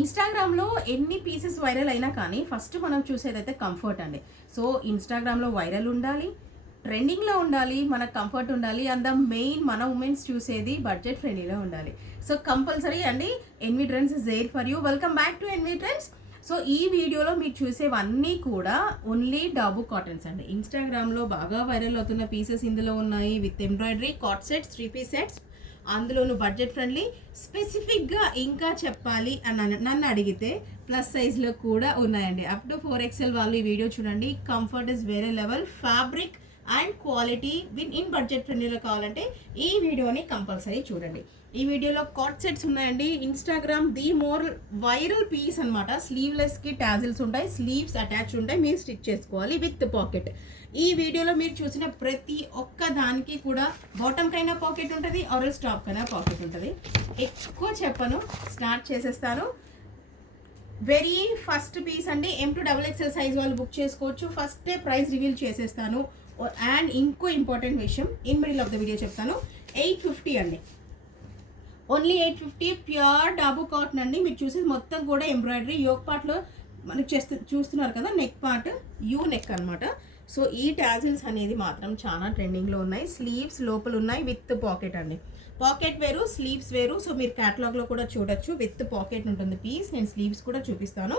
ఇన్‌స్టాగ్రామ్‌లో ఎన్ని pieces viral అయినా కానీ ఫస్ట్ మనం చూసేదైతే కంఫర్ట్ అండి. సో, ఇన్‌స్టాగ్రామ్‌లో వైరల్ ఉండాలి, ట్రెండింగ్‌లో ఉండాలి, మనకు కంఫర్ట్ ఉండాలి. అండ్ ద మెయిన్ మన వుమెన్స్ చూసేది బడ్జెట్ ఫ్రెండ్లీలో ఉండాలి. సో, కంపల్సరీ అండి N V trends is there for you. Welcome back to N V trends. So, ఈ వీడియోలో మీరు చూసేవన్నీ కూడా ఓన్లీ డాబు కాటన్స్ అండి. ఇన్‌స్టాగ్రామ్‌లో బాగా వైరల్ అవుతున్న పీసెస్ ఇందులో ఉన్నాయి. విత్ ఎంబ్రాయిడరీ, కాట్ సెట్స్, 3 పీస్ సెట్స్, అందులోను బడ్జెట్ ఫ్రెండ్లీ. స్పెసిఫిక్గా ఇంకా చెప్పాలి అని నన్ను అడిగితే ప్లస్ సైజ్లో కూడా ఉన్నాయండి. అప్ టు 4XL వాళ్ళు ఈ వీడియో చూడండి. కంఫర్ట్ ఇస్ వేరే level, fabric and quality in budget ఫ్రెండ్లీలో కావాలంటే ఈ వీడియోని కంపల్సరీ చూడండి. ఈ వీడియోలో కాట్ సెట్స్ ఉన్నాయండి. Instagram the more viral piece అనమాట. స్లీవ్లెస్కి టాజిల్స్ ఉంటాయి, స్లీవ్స్ అటాచ్ ఉంటాయి, మీరు స్టిచ్ చేసుకోవాలి విత్ పాకెట్. ఈ వీడియోలో మీరు చూసిన ప్రతి ఒక్క దానికి కూడా బాటమ్కైనా పాకెట్ ఉంటుంది, ఆరెల్స్ టాప్కైనా పాకెట్ ఉంటుంది. ఎక్కువ చెప్పను, స్టార్ట్ చేసేస్తాను. వెరీ ఫస్ట్ పీస్ అండి. M2XXL సైజ్ వాళ్ళు బుక్ చేసుకోవచ్చు. ఫస్టే ప్రైస్ రివీల్ చేసేస్తాను. అండ్ ఇంకో ఇంపార్టెంట్ విషయం in middle of the video చెప్తాను. 850 అండి, ఓన్లీ 850. ప్యూర్ డాబు కాటన్ అండి. మీరు చూసేది మొత్తం కూడా ఎంబ్రాయిడరీ. యోక్ పార్ట్లో మనకి చూస్తున్నారు కదా, నెక్ పార్ట్ యూ నెక్ అనమాట. సో ఈ టాజిల్స్ అనేది మాత్రం చాలా ట్రెండింగ్లో ఉన్నాయి. స్లీవ్స్ లోపల ఉన్నాయి విత్ పాకెట్ అండి. పాకెట్ వేరు, స్లీవ్స్ వేరు. సో మీరు క్యాటలాగ్లో కూడా చూడొచ్చు, విత్ పాకెట్ ఉంటుంది పీస్. నేను స్లీవ్స్ కూడా చూపిస్తాను.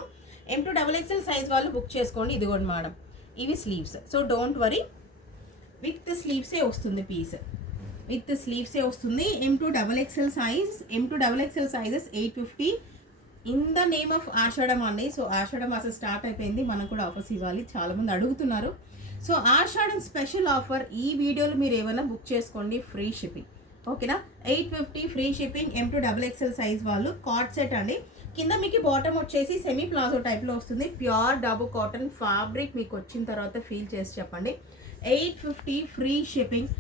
M2XXL సైజ్ వాళ్ళు బుక్ చేసుకోండి. ఇదిగోండి మేడం, ఇవి sleeves. So don't worry, with స్లీవ్సే వస్తుంది పీస్, విత్ స్లీవ్సే వస్తుంది. M2XXL size, M2XXL sizes 850 in the name of Ashadam అండి. సో ఆషాఢం అసలు స్టార్ట్ అయిపోయింది, మనం కూడా ఆఫర్స్ ఇవ్వాలి, చాలామంది అడుగుతున్నారు. సో ఆషాఢం స్పెషల్ ఆఫర్ ఈ వీడియోలో మీరు ఏమైనా బుక్ చేసుకోండి, ఫ్రీ షిప్పింగ్. ఓకేనా? 850 ఫ్రీ షిప్పింగ్. M2XXL సైజ్ వాళ్ళు. కాట్ సెట్ అండి. కింద మీకు బాటమ్ వచ్చేసి సెమీ ప్లాజో టైప్లో వస్తుంది. Pure dabu cotton fabric. మీకు వచ్చిన తర్వాత ఫీల్ చేసి చెప్పండి. 850 ఫ్రీ షిప్పింగ్.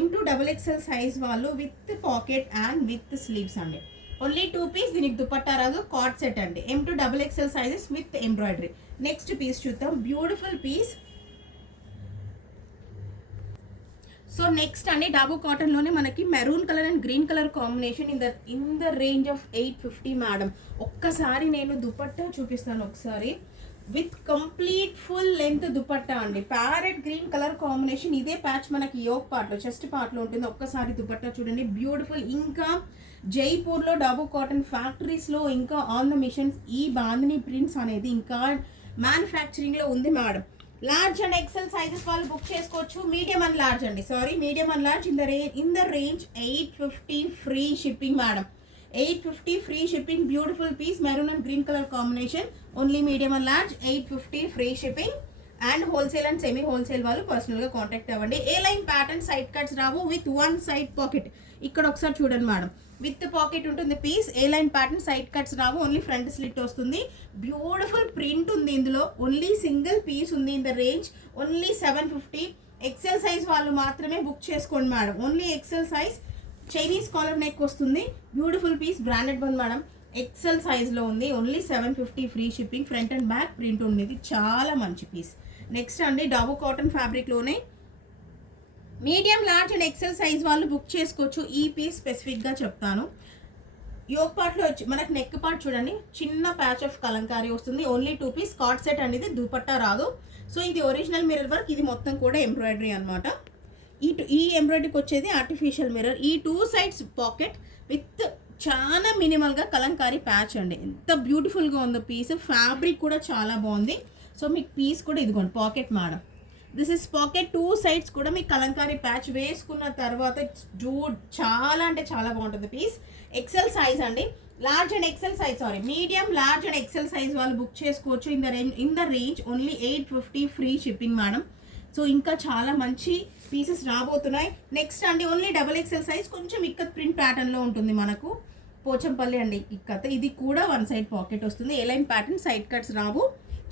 M2XXL సైజ్ వాళ్ళు with pocket and with sleeves అండి. Only 2 piece. దీనికి దుపట్టా రాదు. కాట్ సెట్ అండి. M2XXL sizes with embroidery. Next piece చూద్దాం. Beautiful piece. సో నెక్స్ట్ అండి, డాబు కాటన్లోనే మనకి maroon colour and green colour combination in the range of 850 madam. ఒక్కసారి నేను దుపట్టా చూపిస్తాను ఒకసారి. With complete full length dupatta అండి. Parrot green colour combination. ఇదే ప్యాచ్ మనకి యోక్ పార్ట్లో, చెస్ట్ పార్ట్లో ఉంటుంది. ఒక్కసారి దుపట్టా చూడండి, బ్యూటిఫుల్. ఇంకా జైపూర్లో డాబు కాటన్ ఫ్యాక్టరీస్లో, ఇంకా ఆన్ ద మిషన్స్ ఈ బాందిని ప్రింట్స్ అనేది ఇంకా మ్యానుఫ్యాక్చరింగ్లో ఉంది madam. Large and XL sizes వాళ్ళు బుక్ చేసుకోవచ్చు. మీడియం అండ్ లార్జ్ అండి, sorry, medium and large in the range 850 free shipping madam. 850 free shipping. Beautiful piece, maroon and green colour combination. Only medium and large, 850 free shipping. And wholesale and semi wholesale వాళ్ళు పర్సనల్గా contact అవ్వండి. A line pattern side cuts రావు, with 1 side pocket. ఇక్కడ ఒకసారి చూడండి madam, with pocket ఉంటుంది piece. A line pattern side cuts రావు, only front slit వస్తుంది. బ్యూటిఫుల్ ప్రింట్ ఉంది ఇందులో. ఓన్లీ సింగిల్ పీస్ ఉంది in the range only 750. XL size వాళ్ళు మాత్రమే బుక్ చేసుకోండి madam. Only XL size. Chinese collar neck వస్తుంది. Beautiful piece, branded one madam. XL సైజ్లో ఉంది. Only 750 free shipping. Front and back print ఉంది. చాలా మంచి పీస్. నెక్స్ట్ అండి, డాబు కాటన్ ఫ్యాబ్రిక్లోనే medium, large and XL size వాళ్ళు బుక్ చేసుకోవచ్చు. ఈ పీస్ స్పెసిఫిక్గా చెప్తాను. యోక్ పార్ట్లో వచ్చి మనకు నెక్ పార్ట్ చూడండి, చిన్న ప్యాచ్ ఆఫ్ కలంకారీ వస్తుంది. Only 2 piece. కాట్ సెట్ అనేది దుపట్టా రాదు. సో ఇది ఒరిజినల్ మిర్రర్ వర్క్. ఇది మొత్తం కూడా ఎంబ్రాయిడరీ అనమాట. ఈ ఎంబ్రాయిడరీకి వచ్చేది ఆర్టిఫిషియల్ మిర్రర్. ఈ 2 సైడ్స్ పాకెట్ విత్ చాలా మినిమల్గా కలంకారీ ప్యాచ్ అండి. ఎంత బ్యూటిఫుల్గా ఉందో పీస్. ఫ్యాబ్రిక్ కూడా చాలా బాగుంది. సో మీకు పీస్ కూడా ఇదిగోండి, pocket madam. This is pocket. 2 sides కూడా మీకు కలంకారీ ప్యాచ్ వేసుకున్న తర్వాత చాలా అంటే చాలా బాగుంటుంది పీస్. ఎక్సెల్ సైజ్ అండి. Large and XL size, sorry, medium, large and XL size వాళ్ళు బుక్ చేసుకోవచ్చు. In the range only 850 free shipping madam. So ఇంకా చాలా మంచి పీసెస్ రాబోతున్నాయి. నెక్స్ట్ అండి, ఓన్లీ XXL సైజ్. కొంచెం ఇక్కత్ ప్రింట్ ప్యాటర్న్లో ఉంటుంది మనకు. పోచంపల్లి అండి ఇక్కత్. ఇది కూడా 1 సైడ్ పాకెట్ వస్తుంది. ఏ లైన్ ప్యాటర్న్, సైడ్ కట్స్ రావు.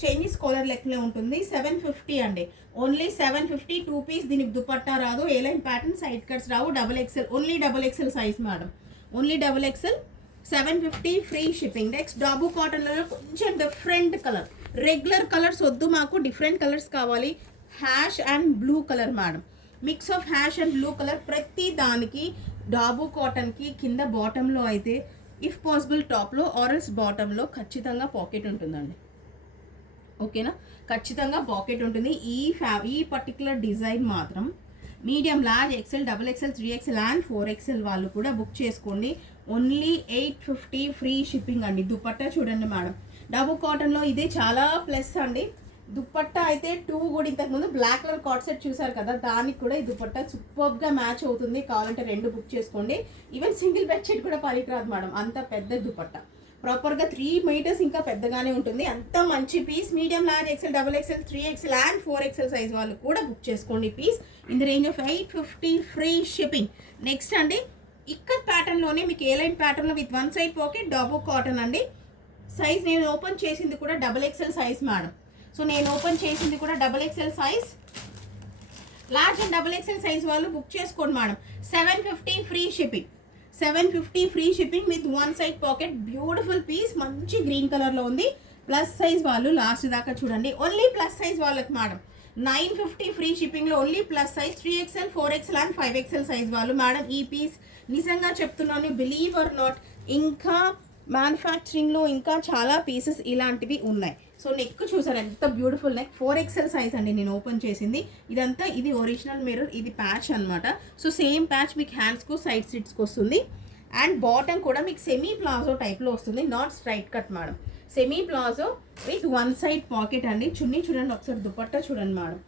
చైనీస్ కాలర్ లెక్కలే ఉంటుంది. 750 అండి, ఓన్లీ 750. 2 పీస్. దీనికి దుపట్టా రాదు. A line pattern, side cuts రావు. XXL, only XXL size madam. Only XXL, 750 free shipping. Next dabu కాటన్లో కొంచెం డిఫరెంట్ కలర్. రెగ్యులర్ కలర్స్ వద్దు మాకు, డిఫరెంట్ కలర్స్ కావాలి. Ash and blue colour madam. Mix of ash and blue colour. ప్రతి దానికి డాబు కాటన్కి కింద బాటంలో అయితే ఇఫ్ పాసిబుల్ టాప్లో ఆరల్స్ బాటంలో ఖచ్చితంగా పాకెట్ ఉంటుందండి. ఓకేనా, ఖచ్చితంగా పాకెట్ ఉంటుంది. ఈ పర్టికులర్ డిజైన్ మాత్రం medium, large, XL, double XL, 3XL and 4XL వాళ్ళు కూడా బుక్ చేసుకోండి. ఓన్లీ 850 ఫ్రీ షిప్పింగ్ అండి. దుపట్టా చూడండి మేడం, డబుల్ కాటన్లో ఇదే చాలా ప్లస్ అండి. దుపట్టా అయితే 2 కూడా ఇంతకుముందు బ్లాక్ కలర్ కాట్ సెట్ చూసారు కదా, దానికి కూడా ఈ దుపట్టా సూపర్గా మ్యాచ్ అవుతుంది. కావాలంటే 2 బుక్ చేసుకోండి. ఈవెన్ సింగిల్ బెడ్షీట్ కూడా పనికిరాదు మేడం, అంత పెద్ద దుపట్టా. ప్రాపర్గా 3 మీటర్స్ ఇంకా పెద్దగానే ఉంటుంది. అంత మంచి piece. Medium, large, XL, double XL, 3XL and 4XL size వాళ్ళు కూడా బుక్ చేసుకోండి piece. In the range of 850 free shipping. Next అండి, ఇక్కత్ ప్యాటర్న్లోనే మీకు ఏ లైన్ ప్యాటర్న్లో with 1 side pocket double cotton అండి. సైజ్ నేను ఓపెన్ చేసింది కూడా XXL సైజ్ మేడం. సో నేను ఓపెన్ చేసింది కూడా XXL size. Large and XXL size వాళ్ళు బుక్ చేసుకోండి madam. 750 free shipping. 750 free shipping with 1 side pocket. Beautiful piece, మంచి గ్రీన్ కలర్లో ఉంది. ప్లస్ సైజ్ వాళ్ళు లాస్ట్ దాకా చూడండి. ఓన్లీ ప్లస్ సైజ్ వాళ్ళకి మేడం 950 ఫ్రీ షిప్పింగ్లో only plus size 3XL, 4XL and 5XL size వాళ్ళు మేడం. ఈ పీస్ నిజంగా చెప్తున్నాను, బిలీవ్ ఆర్ నాట్, ఇంకా మ్యానుఫ్యాక్చరింగ్లో ఇంకా చాలా పీసెస్ ఇలాంటివి ఉన్నాయి. సో నెక్ చూసారు ఎంత బ్యూటిఫుల్ నెక్. 4XL సైజ్ అండి నేను ఓపెన్ చేసింది. ఇదంతా ఇది ఒరిజినల్ మిర్రర్, ఇది ప్యాచ్ అనమాట. సో సేమ్ ప్యాచ్ మీకు హ్యాండ్స్కు సైడ్ స్టిట్స్కి వస్తుంది. అండ్ బాటమ్ కూడా మీకు సెమీ ప్లాజో టైప్లో వస్తుంది, not straight cut madam. Semi palazzo with 1 side pocket అండి. చున్నీ చూడండి ఒకసారి, దుపట్టా చూడండి madam.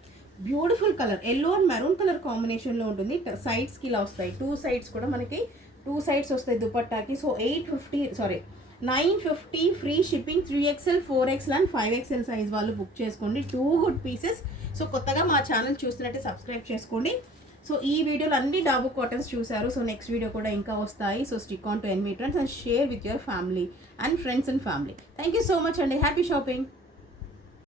Beautiful colour, yellow and maroon colour కాంబినేషన్లో ఉంటుంది. సైడ్స్కి ఇలా వస్తాయి, 2 సైడ్స్ కూడా మనకి 2 సైడ్స్ వస్తాయి దుపట్టాకి. So 950 free shipping. 3XL, 4XL and 5XL size వాళ్ళు బుక్ చేసుకోండి. 2 గుడ్ పీసెస్. సో కొత్తగా మా ఛానల్ చూస్తున్నట్టే సబ్స్క్రైబ్ చేసుకోండి. సో ఈ వీడియోలో అన్ని డాబు కాటన్స్ చూసారు. సో నెక్స్ట్ వీడియో కూడా ఇంకా వస్తాయి. So stick on to NM trends and share with your family and friends and family. Thank you so much అండి. Happy shopping.